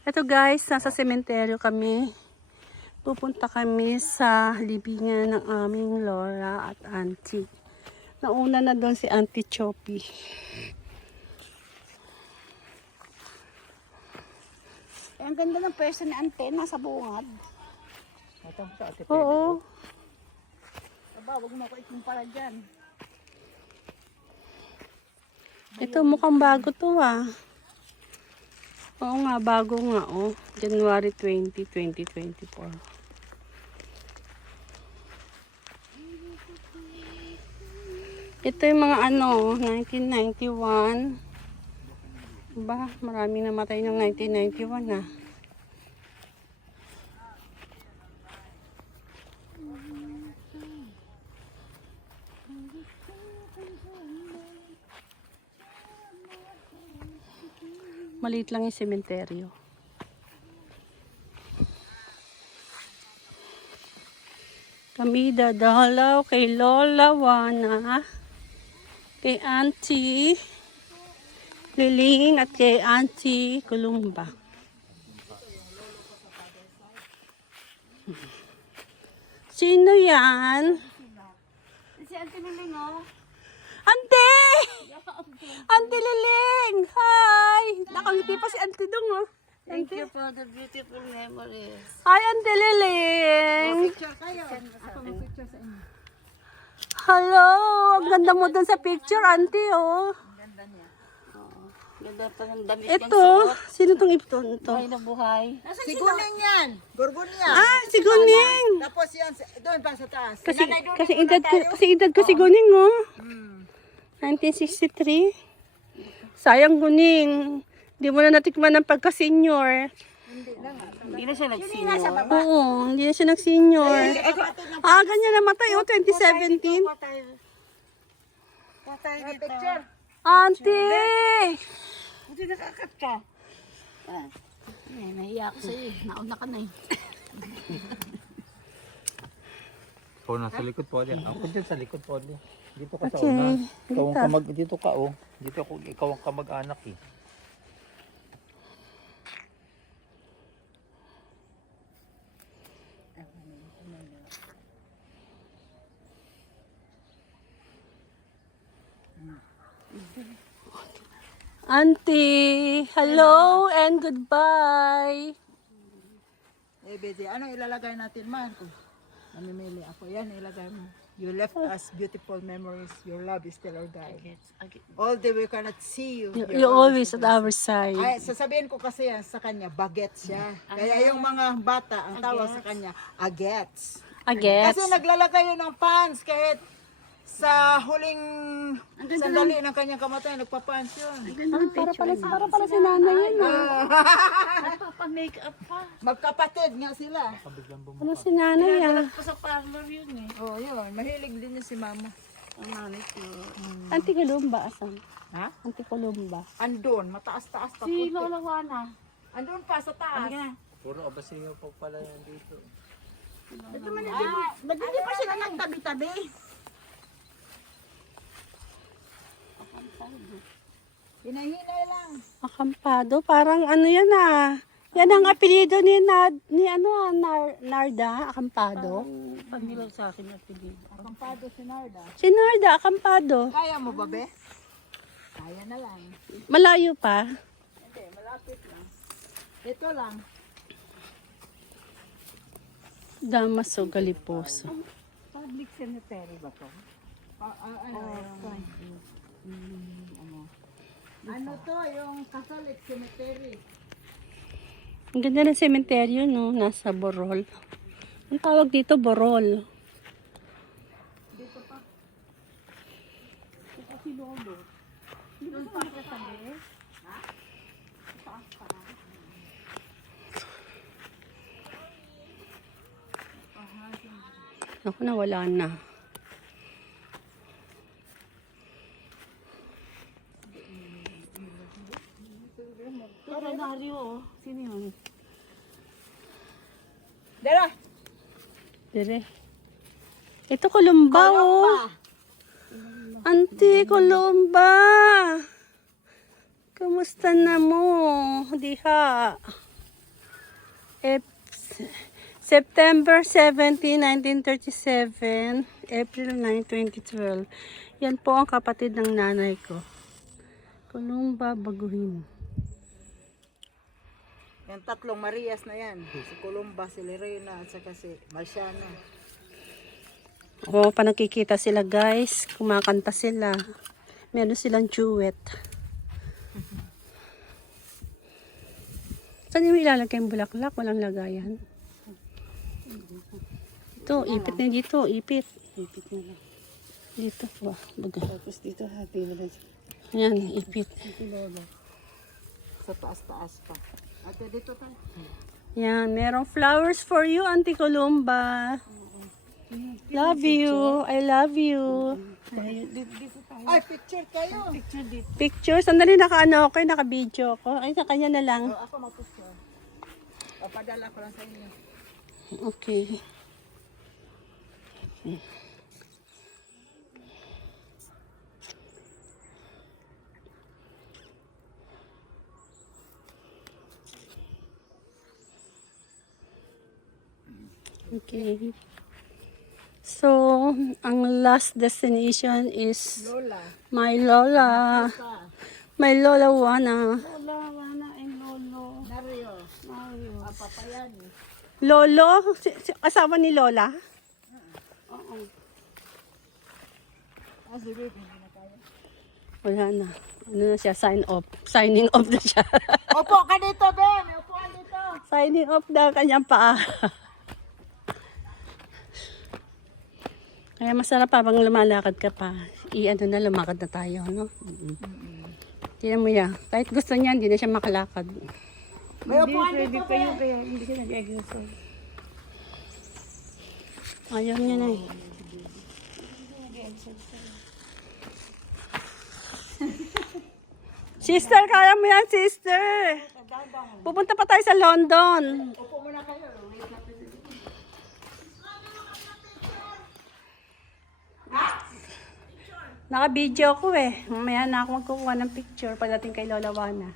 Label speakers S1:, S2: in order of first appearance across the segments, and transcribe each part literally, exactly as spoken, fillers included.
S1: Ito guys, nasa sementeryo kami. Pupunta kami sa libingan ng aming lola at auntie. Nauna na doon si Auntie Choppy.
S2: Eh, ang ganda ng person ni Ante, nasa bungad.
S3: Ito sa ate
S1: Oo.
S2: Aba, wag mo ako ikumpara dyan.
S1: Ito mukhang bago to ah. Oo nga, bago nga oh. January twentieth, twenty twenty-four. Ito yung mga ano, nineteen ninety-one. Ba, maraming namatay ng nineteen ninety-one ah. Maliit lang yung sementeryo. Kami dadalaw kay Lola Wana, kay Auntie Liling at kay Auntie Kulumba. Sino yan?
S2: Si Ante Liling, oh.
S1: Ante! Ante Liling! Hi! Nakangiti pa si Auntie Dong, oh.
S2: Thank you for the beautiful memories.
S1: Hi, Auntie Liling!
S2: Picture kayo. Ako mag-picture sa inyo.
S1: Hello! Ang ganda mo dun sa picture, Auntie, oh.
S2: Ganda niya. Oo. Ganda pa ng damit niyang
S1: Ito,
S2: suot.
S1: sino tong ito? ito?
S2: Buhay na buhay.
S4: Si Guning yan. Gurgunya.
S1: Ah, si Guning!
S4: Tapos yan, si- doon pa sa taas.
S1: Kasi, kasi edad ko, kasi edad ko si Guning, oh. nineteen sixty-three. Sayang, Guning. Hindi mo na natikman ng pagka-senior.
S2: Hindi na siya nag-senior.
S1: Oo, hindi na siya nag-senior. Ah, ganyan namatay, oh, twenty seventeen.
S2: Patay dito.
S4: Picture.
S1: Auntie!
S2: Buti nakakat ka. Ah. Eh, nahiya ako sa'yo eh. Nauna ka na eh.
S3: Ikaw nasa likod po din. Ako dyan sa likod po din. Dito ka sa
S1: Okay,
S3: una. Ikaw ang
S1: dito.
S3: kamag dito ka oh. Dito ako ikaw ang kamag-anak eh.
S1: Auntie! Hello and goodbye!
S4: Eh, Bede, ano ilalagay natin man? Kung mamimili ako, yan ilagay mo. You left us beautiful memories. Your love is still our guide. All the way we cannot see you.
S1: You,
S4: You're
S1: you're always at our side.
S4: Ay, sasabihin ko kasi yan sa kanya, bagets siya. Kaya yung mga bata, ang tawag sa kanya, agets.
S1: Agets.
S4: Kasi naglalagay yun ng pants kahit sa huling sandali ng kanyang kamatayan, nagpa-pants yun.
S1: Ah, para pala, para pala si nanay yun. ah.
S2: Nagpapa-makeup pa.
S4: Magkapatid nga sila.
S1: Ano si nanay ah.
S2: Nagpa sa parlor yun eh.
S4: Oh, yun. Mahilig din niya si mama.
S2: Ang nanay ko.
S1: Auntie Kulumba, asan?
S4: Ha?
S1: Auntie Kulumba.
S4: Andun, mataas-taas pa.
S2: Si
S4: puti.
S2: Lola Wana.
S4: Andun pa sa taas.
S2: Halika na.
S3: Puro abasiyo po pala yan dito.
S2: Ito man, ah, ba't hindi pa sila nagtabi-tabi?
S4: Hinahinay lang.
S1: Akampado, parang ano yan ah. Yan ang apelyido ni, Nad, ni ano, ah, Nar, Narda, Akampado.
S2: Pagnilaw sa akin at pili.
S4: Akampado si Narda.
S1: Si Narda, Akampado.
S4: Kaya mo ba, be? Kaya na lang.
S1: Malayo pa.
S4: Hindi, malapit lang. Ito lang.
S1: Damaso Galiposo.
S2: Public cemetery ba to?
S4: Ah, ah, ano, yung- ano. Ano to, yung Catholic cemetery.
S1: Ang ganda ng sementeryo, no? Nasa Borol. Ang tawag dito, Borol. Ako na, wala na.
S2: Karanaryo oh. Sino yun?
S4: Dara!
S1: Dire. Ito, Kulumba, oh. Auntie Kulumba. Kamusta na mo? Diha. Ep- September seventeenth, nineteen thirty-seven, April ninth, twenty twelve. Yan po ang kapatid ng nanay ko. Columba Baguhin.
S4: Yung tatlong Marias na yan. Si Columba, si Lirena, at saka si Marciano.
S1: Oo, pa nakikita sila guys. Kumakanta sila. Meron silang duet. Saan yung ilalagay yung bulaklak? Walang lagayan. Ito, ipit na dito. Ipit.
S2: Pipit na lang.
S1: Dito. Wah, baga.
S2: Tapos dito hati na lang.
S1: Ayan, ipit.
S4: Sa taas-taas pa. Ate, dito tayo.
S1: Yan, merong flowers for you, Auntie Columba. Love you. I love you.
S2: Dito tayo.
S4: Ay, picture kayo.
S2: Picture dito.
S1: Picture. Sandali naka-ano ako, naka-video ako. Ay, sa kanya na lang.
S4: O, ako mag-picture. O, padala ko lang sa inyo.
S1: Okay. Okay. So, ang last destination is
S4: Lola.
S1: my Lola.
S4: Pa.
S1: My Lola Wana.
S2: Lola, Wana, and Lolo.
S4: Dario.
S2: Mario.
S4: Ah, Papayan.
S1: Lolo? Si, si, asawa ni Lola?
S2: Oo.
S4: Ah, si Baby, hindi na kaya.
S1: Wala na. Ano na siya? Sign off. Signing off na siya.
S4: Opo ka dito, Ben. Opo ka dito.
S1: Signing off na kanyang paa. Kaya masarap habang lumalakad ka pa. I-ano na, lumakad na tayo, no? Mm-mm. Tingnan mo yan. Kahit gusto niya, hindi na siya makalakad.
S4: May
S2: Hindi,
S4: upuan
S2: pwede
S4: dito,
S2: kayo
S4: Ben.
S2: kaya hindi ka nag-exercise.
S1: Ayaw niya na eh. Sister, kaya mo yan, sister. Pupunta pa tayo sa London.
S4: Upo muna kayo. Wait lang.
S1: Naka-video ko eh. Mamaya na ako magkukuha ng picture pagdating kay Lola Wana.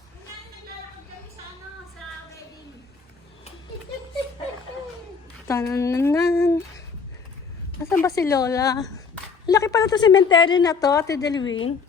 S1: Tananan. Asan ba si Lola? Laki pala to cemetery na to, Ate Delwin.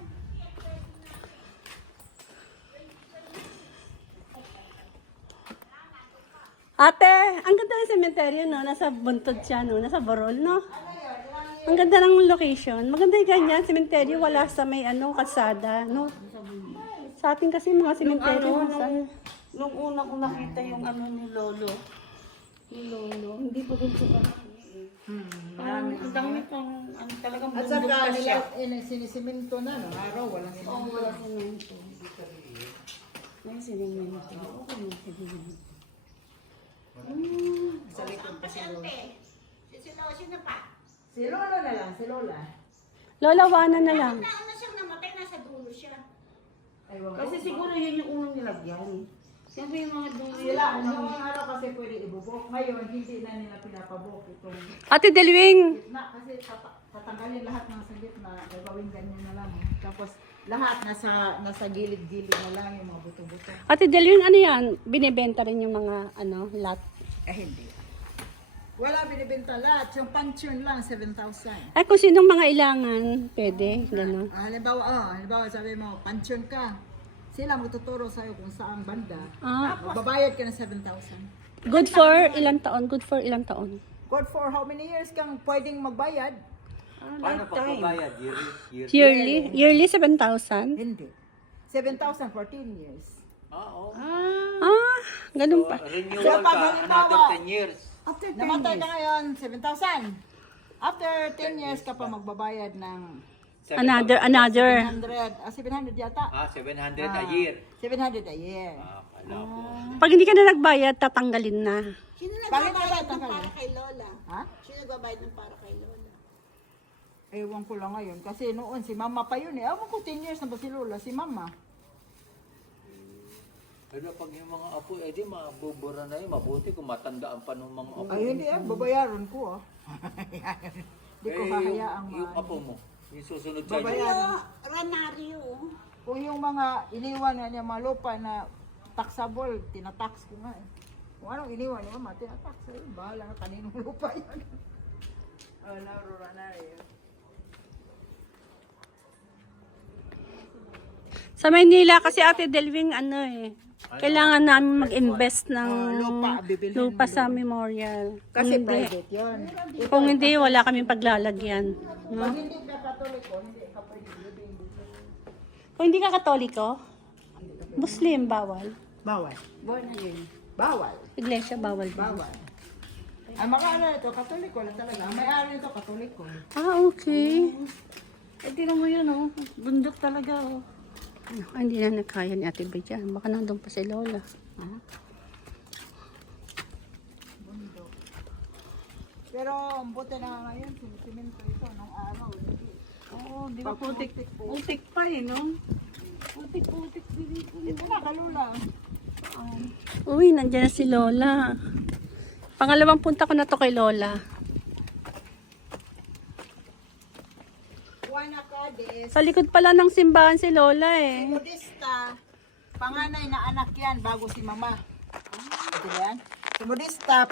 S1: Ate, ang ganda ng cemetery, no? Nasa buntod siya, no? Nasa Borol, no? Ang ganda ng location. Maganda yung ganyan, cemetery, wala sa may ano, kalsada, no? Sa atin kasi mga cemetery,
S2: Ano,
S1: nasa...
S2: nung, nung una ko nakita yung ano ni Lolo. Ni Lolo. Hindi pa dun sa ano. Parang ang dami pang, ano talagang
S4: At
S2: bundok
S4: saka
S2: pa siya.
S4: nila, eh, sinisiminto na, no? Araw, walang
S2: Oo,
S4: siminto.
S2: wala semento. May sinimento. Okay, may sinimento.
S4: Sa likod pa si Lola. Si Lola na lang, si Lola.
S1: Lola Wana na lang.
S4: Aywan ko.
S2: Kasi siguro yun yung unang nilagyan. Siyempre yung mga dulo
S4: Sila, noong araw kasi pwede ibubok. Ngayon, hindi na nila pinapabok itong
S1: Ate Delwing,
S4: gitna. Kasi tata- tatanggalin lahat ng sa gitna. Gagawin ganyan na lang. Tapos lahat nasa nasa gilid-gilid na lang yung mga buto-buto.
S1: Ate Delwing, ano yan? Binibenta rin yung mga, ano, lot.
S4: Eh, hindi. Wala binibenta lahat. Yung pension lang, seven thousand.
S1: Ay, kung sinong mga ilangan, pwede, gano'n.
S4: Ah, halimbawa, oh, halimbawa sabi mo, pension ka. Sila magtuturo sa'yo kung saang banda.
S1: Ah,
S4: Magbabayad ka ng seven thousand.
S1: good for ilang taon? Good for ilang taon?
S4: God, for how many years kang pwedeng magbayad?
S3: Paano pagbabayad? Yearly? Yearly?
S1: Yearly? Yearly seven thousand?
S4: Hindi. seven thousand, fourteen years.
S3: Ah, oo.
S1: Ah, ganun pa.
S3: Renewal
S4: So, pag
S3: ka,
S4: halimbawa-
S3: another ten years.
S2: After ten
S4: Namatay
S2: years.
S4: ka ngayon, seven thousand. After ten years ka pa magbabayad ng
S1: Another, another.
S4: seven hundred, ah, seven hundred yata.
S3: Ah, seven hundred a year.
S4: seven hundred a year.
S3: Ah, kala ko.
S1: Pag hindi ka na nagbayad, tatanggalin na.
S2: Sino
S4: Bakit
S2: nagbabayad
S4: wala
S2: ng
S4: tanggal?
S2: para kay Lola?
S4: Ha?
S2: Sino nagbabayad ng para kay Lola?
S4: Ewan ko lang ngayon. Kasi noon, si mama pa yun eh. Ewan ko, ten years na ba si Lola? Si mama.
S3: Pero pag yung mga apo, eh di mabubura na yun. Mabuti kung matandaan pa ng mga apo.
S4: Ay, hindi ah. Babayaran ko ah. Hindi ko
S3: Eh,
S4: hahayaang
S3: yung, yung
S4: ma-
S3: apo mo, yung susunod sa inyo.
S4: Babayaran.
S2: Ranario.
S4: Kung yung mga iniwan na niya mga lupa na taxable, tinatax ko nga eh. Kung anong iniwan ni Mama, tinatak sa'yo. Bahala na kaninong lupa yan. Oh, narura na rin.
S1: Sa Maynila kasi Ate Delving ano eh, kailangan namin mag-invest ng
S4: Oh, lupa, bibilhin
S1: lupa sa memorial.
S4: Kasi
S1: Kung hindi,
S4: private yun.
S1: kung hindi wala kaming paglalagyan. No?
S4: Pag hindi ka katoliko, hindi ka pwede living dito.
S1: Kung hindi ka Katoliko, Muslim bawal.
S4: Bawal.
S2: Born again.
S4: Bawal.
S1: Iglesia bawal din.
S4: Bawal. Ang mga ano ito, katoliko lang talaga. Ang may-ari nito, katoliko.
S1: Ah, okay.
S2: Eh, tinan mo yun, oh. Bundok talaga, oh.
S1: Ano, ay, hindi na nakaya ni Ate Bay dyan. Baka nandun pa si Lola.
S4: Pero ang buti na nga ngayon, sinisimento ito nung araw. Hindi.
S2: Oo, di ba putik, putik pa eh, no? Putik, putik, putik, putik.
S4: Ito na, kalula.
S1: Uy, nandiyan na si Lola. Pangalawang punta ko na to kay Lola.
S4: Juana Cades,
S1: Sa likod pala ng simbahan si Lola eh.
S4: Modista, panganay na anak yan bago si Mama. Ito ba yan? Si Modista,